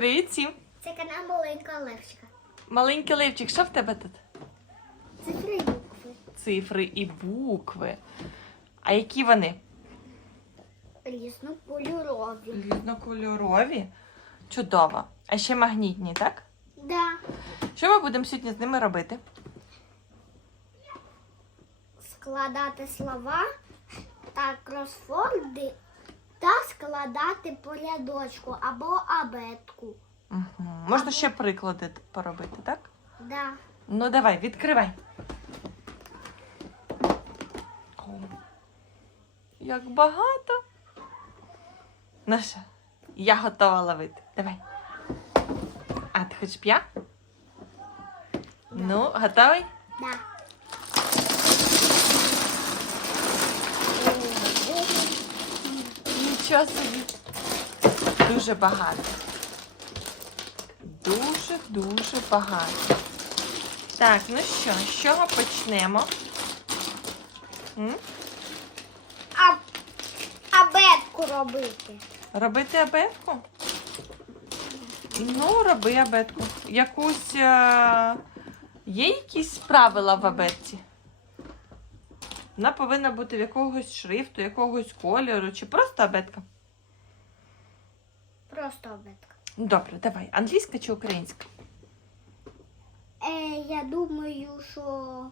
Привіт всім! Це канал Маленька Левчика. Маленький Левчик, що в тебе тут? Цифри і букви. Цифри і букви. А які вони? Різнокольорові. Різнокольорові. Чудово. А ще магнітні, так? Да. Що ми будемо сьогодні з ними робити? Складати слова та кросворди та складати по рядочку або абетку. Угу. Можна ще приклади поробити, так? Да. Ну давай, відкривай. О, як багато. Ну що, я готова ловити. Давай. А, ти хочеш б я? Ну, готовий? Да. Нічого собі. Дуже багато. Дуже, дуже багато. Так, ну що, з чого почнемо? М? А, абетку робити. Робити абетку? Ну, роби абетку. Якусь. Е... Є якісь правила в абетці? Вона повинна бути в якогось шрифту, якогось кольору, чи просто абетка? Просто абетка. Добре, давай. Англійська чи українська? Е, я думаю, що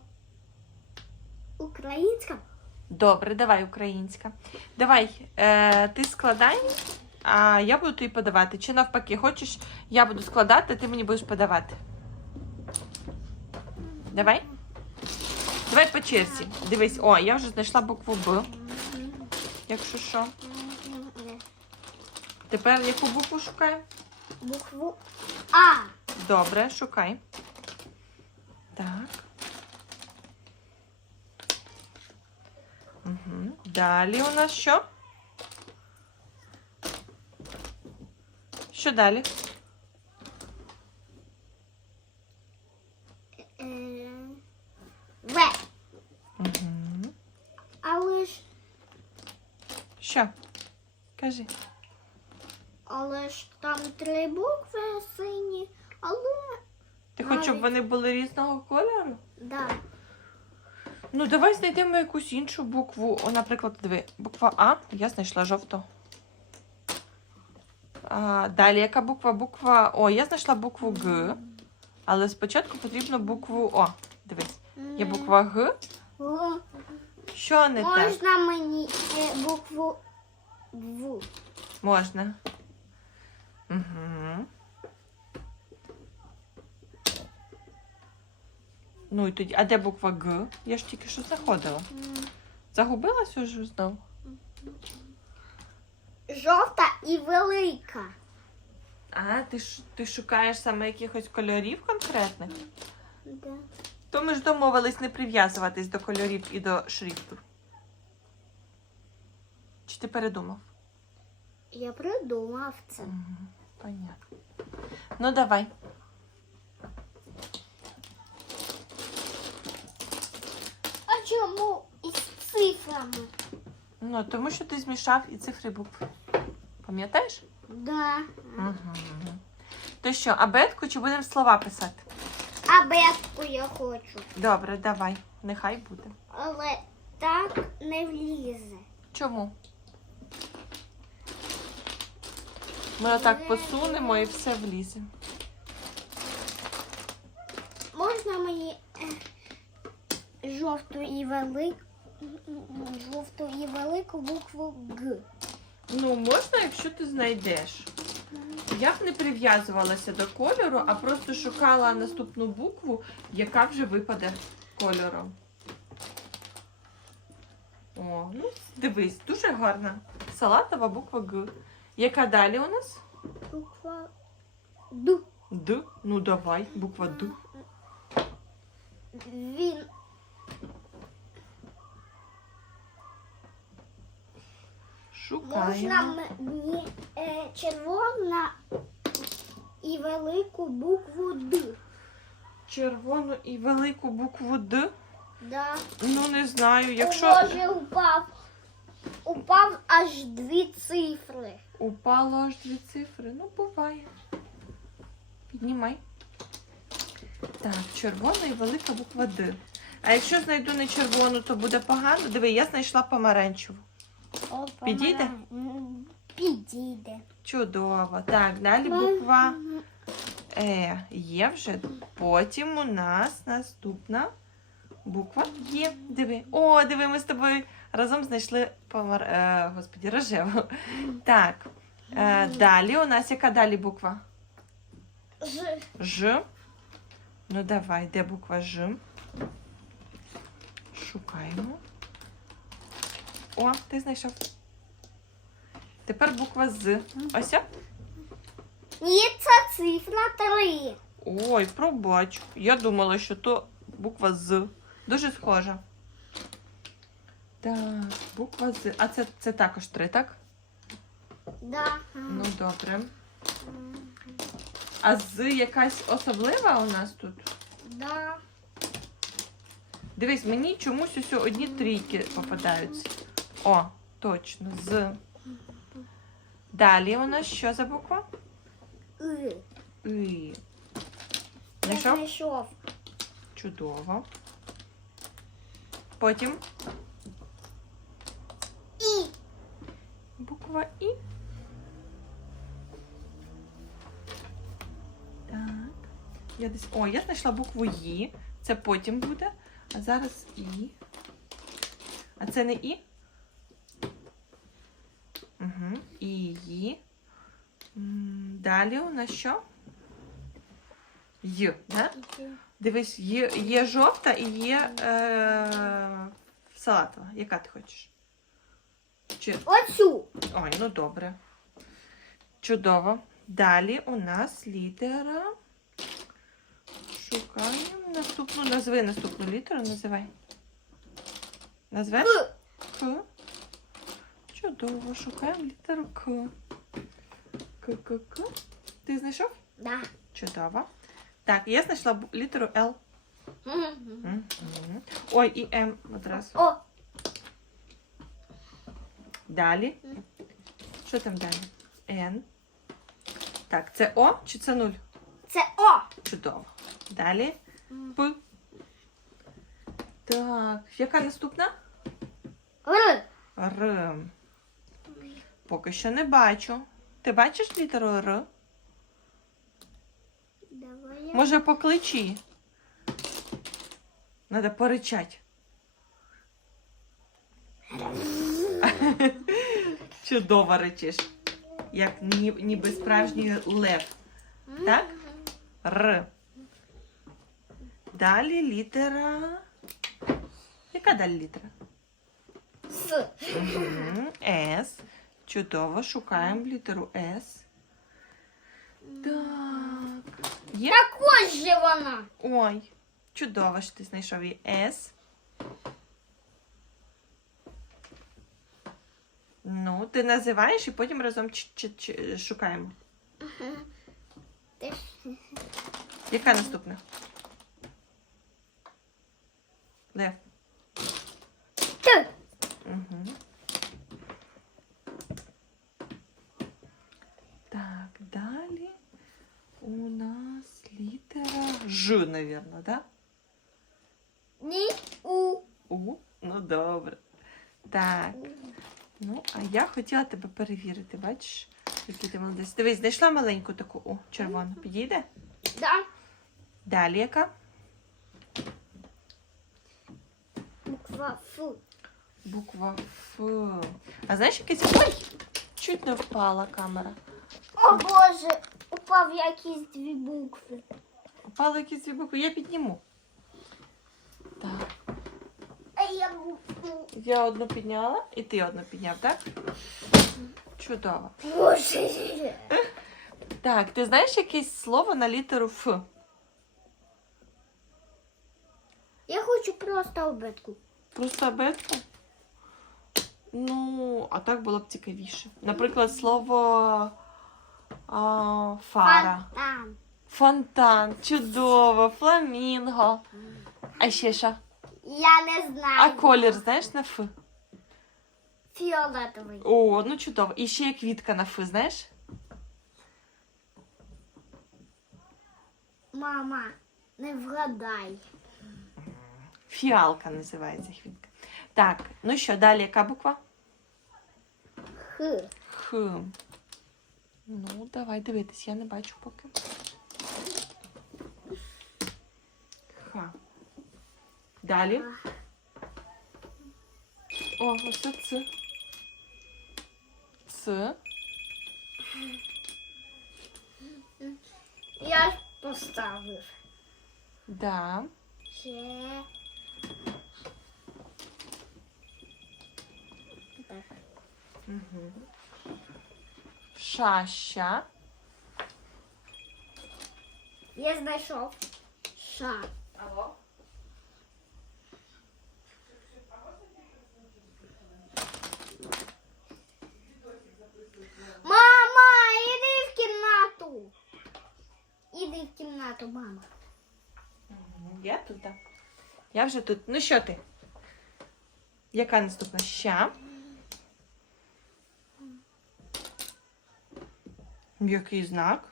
українська. Добре, давай українська. Давай, е, ти складай, а я буду тобі подавати. Чи навпаки, хочеш, я буду складати, а ти мені будеш подавати. Давай. Давай по черзі. Дивись, о, я вже знайшла букву Б, якщо що. Тепер яку букву шукаємо? Букву А. Добре, шукай. Так. Угу. Далі у нас що? Що далі? Е, В. Угу. Але ж, Що? Кажи. але ж там три букви сині, але Ти хочеш, щоб вони були різного кольору? да. Ну, давай знайдемо якусь іншу букву. О, наприклад, диви, буква А, я знайшла жовту. А, далі, яка буква? Буква О, я знайшла букву Г. Але спочатку потрібно букву О. Дивись, є буква Г. Що не так? Можна мені е, букву В. Можна. Угу. Ну і тоді, а де буква Г? Я ж тільки що знаходила. Загубилась уже знову? Жовта і велика. А, ти, ти шукаєш саме якихось кольорів конкретних? Да. То ми ж домовились не прив'язуватись до кольорів і до шрифту. Чи ти передумав? Я придумав це. Угу, понятно. Ну давай. А чому із цифрами? Ну, тому що ти змішав і цифри букви. Пам'ятаєш? Да. Угу. То що, абетку чи будемо слова писати? Абетку я хочу. Добре, давай. Нехай буде. Але так не влізе. Чому? Ми отак посунемо і все влізе. Можна мені е, жовту і велику жовту і велику букву Г. Ну, можна, якщо ти знайдеш. Я б не прив'язувалася до кольору, а просто шукала наступну букву, яка вже випаде кольором. О, ну дивись, дуже гарна. Салатова буква Г. Яка далі у нас? Буква Д. Д. Ну давай, буква Д. Він можна Шукаємо. мені е, червона і велику букву Д. Червону і велику букву Д. Да. Ну не знаю, якщо Боже, упав. Упав аж дві цифри. упало аж дві цифри, ну буває. Піднімай. Так, червона і велика буква Д. А якщо знайду не червону, то буде погано. Диви, я знайшла помаранчеву. О, Підійде? Підійде. Чудово. Так, далі буква Е. Є вже. Потім у нас наступна буква Є. Диви. О, диви, ми з тобою разом знайшли помар... Е, господі, рожеву. Так. Е, далі у нас яка далі буква? Ж. Ж. Ну давай, де буква Ж? Шукаємо. О, ти знайшов. Тепер буква З. Ось. о. Ні, це цифра три. Ой, пробач. Я думала, що то буква З. Дуже схожа. Так, буква З. А це, це також три, так? Да. Ну, добре. А З якась особлива у нас тут? Да. Дивись, мені чомусь ось одні трійки попадаються. О, точно, з. Далі у нас що за буква? И. І. Я Знайшов? знайшов. Чудово. Потім І. буква І. Так. Я десь. О, я знайшла букву І. Це потім буде. А зараз І. А це не І? І. М, Далі у нас що? Й, да? Дивись, є, є жовта і є е, салатова. Яка ти хочеш? Чи... Оцю. Ой, ну добре. Чудово. Далі у нас літера. Шукаємо наступну. Назви наступну літеру, називай. Назвеш? К. К. Чудово. Шукаємо літеру К. К, К, К. Ти знайшов? Да. Чудово. Так, я знайшла літеру Л. Мгм. Мгм. Ой, і М одразу. О, Далі. Що там далі? Н. Так, це О чи це нуль? це О. Чудово. Далі. П. Так, яка наступна? Р. Р. Поки що не бачу. Ти бачиш літеру Р? Давай. я- Може, покличі. Надо поричать. Чудово речиш. Як ні, ніби справжній лев. Так? Р. Далі літера. Яка далі літера? С. С. Чудово. Шукаємо літеру С. Так. Є? Так ось же вона. Ой. Чудово, що ти знайшов її С. Ну, ти називаєш і потім разом ч- ч- ч- шукаємо. Ти Яка наступна? Т. Угу. Так, далі у нас літера Ж, навірно, да? Ні. У. У? Ну добре. Так. Ну, а я хотіла тебе перевірити, бачиш, який ти молодець. Дивись, знайшла маленьку таку у червону. Підійде? Да. Далі яка? Буква Ф. Буква Ф. А знаєш якийсь. Ой! Чуть не впала камера. О Боже, упав якісь дві букви. Впали якісь дві букви. Я підніму. Так. А я букву. Я одну підняла, і ти одну підняв, так? Чудово. Боже. Так, ти знаєш якесь слово на літеру Ф? Я хочу просто обидку. Просто абетку? Ну, а так було б цікавіше. Наприклад, слово а, фара. Фонтан. Фонтан. Чудово, фламінго. А ще що? Я не знаю. А колір, знаєш, на Ф? Фіолетовий. О, ну чудово. І ще є квітка на Ф, знаєш? Мама, не вгадай. Фіалка називається квітка. Так, ну що, далі яка буква? Х. Х. Ну, давай дивитись, я не бачу поки. Х. Далі. О, ось це Ц. Ц. Я поставив. Да. Ще. Так. Угу. Шаща. Я знайшов. Ша. Алло. Мама, іди в кімнату. Іди в кімнату, мама. Я тут. Я вже тут. Ну що ти? Яка наступна? Ща. Який знак?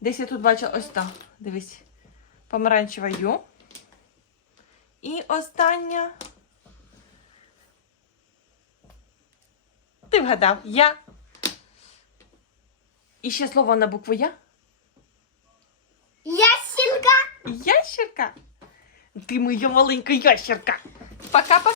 Десь я тут бачила ось так. Дивись. Помаранчева Ю. І остання. Ти вгадав. Я. І ще слово на букву Я. Ясінка. Ящерка. Ти моя маленька ящерка. Пока-пока.